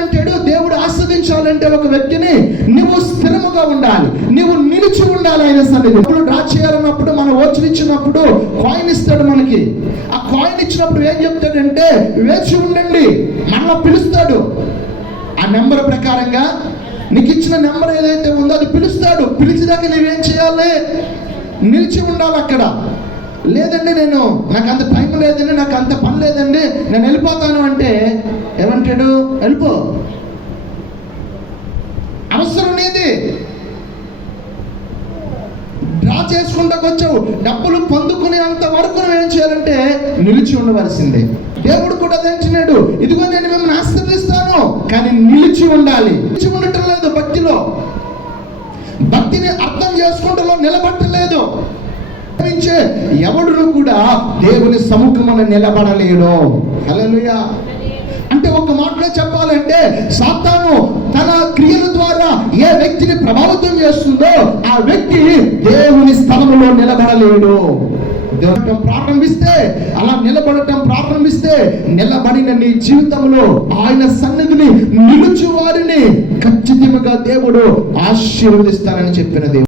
అంటాడు, దేవుడు ఆస్వాదించాలంటే ఒక వ్యక్తిని నువ్వు స్థిరముగా ఉండాలి, నువ్వు నిలిచి ఉండాలి. ఆయన సన్నిధి డ్రా చేయాలన్నప్పుడు మనం ఓచర్ ఇచ్చినప్పుడు కాయిన్ ఇస్తాడు మనకి. ఆ కాయిన్ ఇచ్చినప్పుడు ఏం చెప్తాడంటే వేచి ఉండండి, మనల్ని పిలుస్తాడు. ఆ నెంబర్ ప్రకారంగా నీకు ఇచ్చిన నెంబర్ ఏదైతే ఉందో అది పిలుస్తాడు. పిలిచేదాకా నువ్వేం చేయాలి? నిలిచి ఉండాలి అక్కడ. లేదండి నాకు అంత టైం లేదండి, నాకు అంత పని లేదండి, నేను వెళ్ళిపోతాను అంటే ఏమంటాడు? వెళ్ళిపో, అవసరం లేదు. డ్రా చేసుకుంటాకు వచ్చావు, డబ్బులు పొందుకునేంత వరకు ఏం చేయాలంటే నిలిచి ఉండవలసిందే. దేవుడు కూడా దంచినాడు, ఇదిగో నేను మిమ్మల్ని ఆశీర్వదిస్తాను, కానీ నిలిచి ఉండాలి. నిలిచి ఉండటం లేదు భక్తిలో, భక్తిని అర్థం చేసుకుంటలో నిలబట్టలేదు. ఎవడును కూడా దేవుని సముఖమున నిలబడలేడు. హల్లెలూయా. అంటే ఒక మాటలో చెప్పాలంటే సాతాను తన క్రియల ద్వారా ఏ వ్యక్తిని ప్రభావితం చేస్తుందో ఆ వ్యక్తి దేవుని స్థలములో నిలబడలేడు. ప్రారంభిస్తే అలా నిలబడటం ప్రారంభిస్తే నిలబడిన నీ జీవితంలో ఆయన సన్నిధిని నిలుచు వారిని ఖచ్చితంగా దేవుడు ఆశీర్వదిస్తారని చెప్పిన దేవుడు.